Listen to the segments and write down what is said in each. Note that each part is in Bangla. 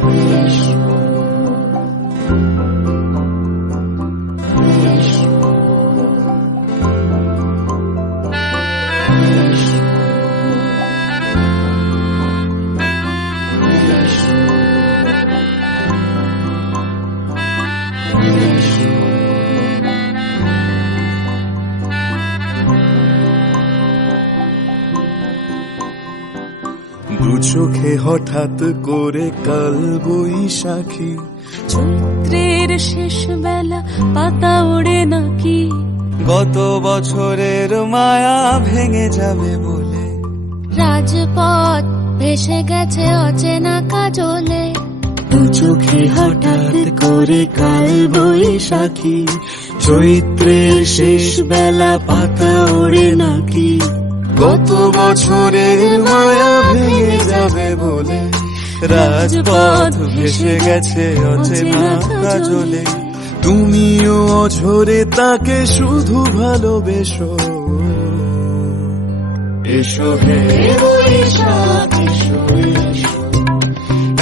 দু চোখে হঠাৎ করে কাল বৈশাখী, চৈত্রের শেষ বেলা পাতা ওড়ে নাকি, গত বছরের মায়া ভেঙে যাবে বলে, রাজপথ ভেসে গেছে অচেনা কাজলে। দু চোখে হঠাৎ করে কাল বৈশাখী, চৈত্রের শেষ বেলা পাতা ওড়ে নাকি, গত বছরের মায়া ভেঙে যাবে বলে, রাজপথ ভেসে গেছে অচেনা কাজলে। তুমিও অঝরে তাকে শুধু ভালোবেসো, এসো হে বৈশাখ এসো,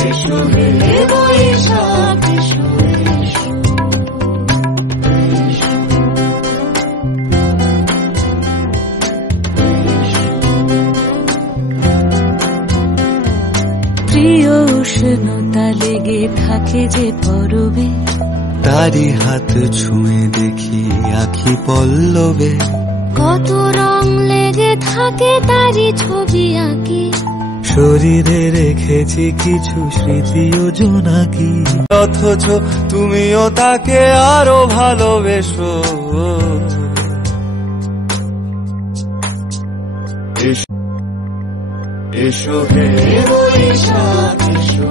এসো হে বৈশাখ এসো। প্রিয় উষ্ণতা লেগে থাকে যে পরবে, তারি হাত ছুঁয়ে দেখি আখি পল্লবে, কত রং লেগে থাকে তারি ছবি আঁকি, শরীরে রেখেছি কিছু স্মৃতি ও জোনাকি, অথচ তুমিও তাকে আরো ভালোবেসো, এসো হে বৈশাখ এসো,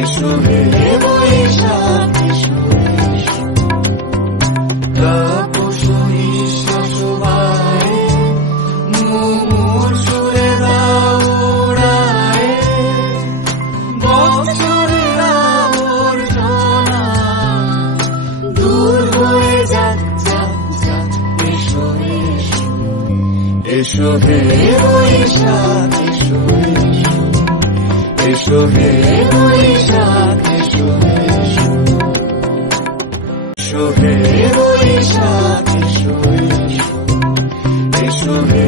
এসো হে বৈশাখ এসো। তাপস নিঃশ্বাস বায়ে মুমুর সুরে দাও উড়ায়ে, বছরের আবর্জনা দূর হয়ে যাক যাক যাক, এসো এসো, এসো হে বৈশাখ এসো, এসো হে বৈশাখ এসো, এসো হে বৈশাখ এসো, এসো হে